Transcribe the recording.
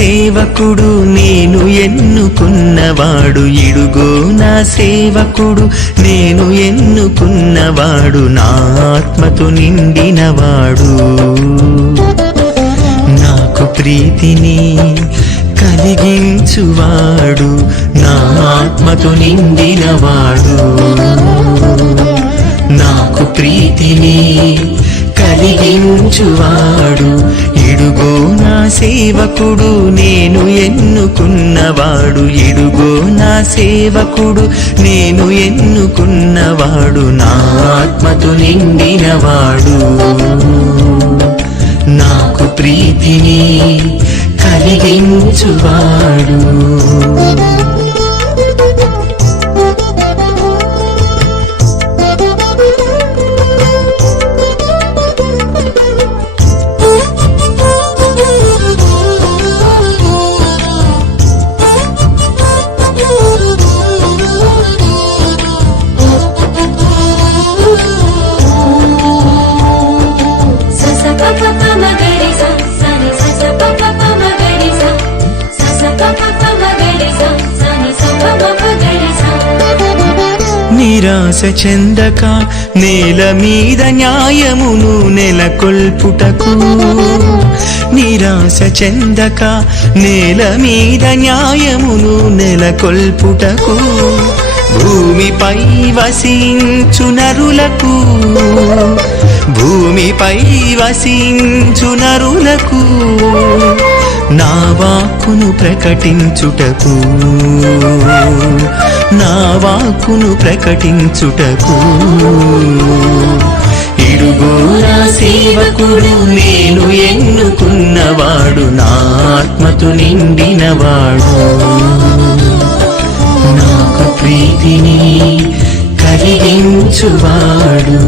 సేవకుడు నేను ఎన్నుకున్నవాడు, ఇడుగో నా సేవకుడు నేను ఎన్నుకున్నవాడు, నా ఆత్మతో నిండినవాడు, నాకు ప్రీతిని కలిగించువాడు, నా ఆత్మతో నిండినవాడు, నాకు ప్రీతిని కలిగించువాడు, ఇడుగో నా సేవకుడు నేను ఎన్నుకున్నవాడు, ఇడుగో నా సేవకుడు నేను ఎన్నుకున్నవాడు, నా ఆత్మతో నిండినవాడు, నాకు ప్రీతిని కలిగించువాడు. నిరాశ చెందక నేల మీద న్యాయమును నెలకొల్పుటకు, నిరాశ చెందక నేల మీద న్యాయమును నెలకొల్పుటకు, భూమిపై వసించు నరులకు, భూమిపై వసించు నరులకు నా వాక్కును ప్రకటించుటకు, నా వాక్కును ప్రకటించుటకు, ఇడుగో నా సేవకుడు నేను ఎన్నుకున్నవాడు, నా ఆత్మతో నిండినవాడు, నాకు ప్రీతిని కలిగించువాడు.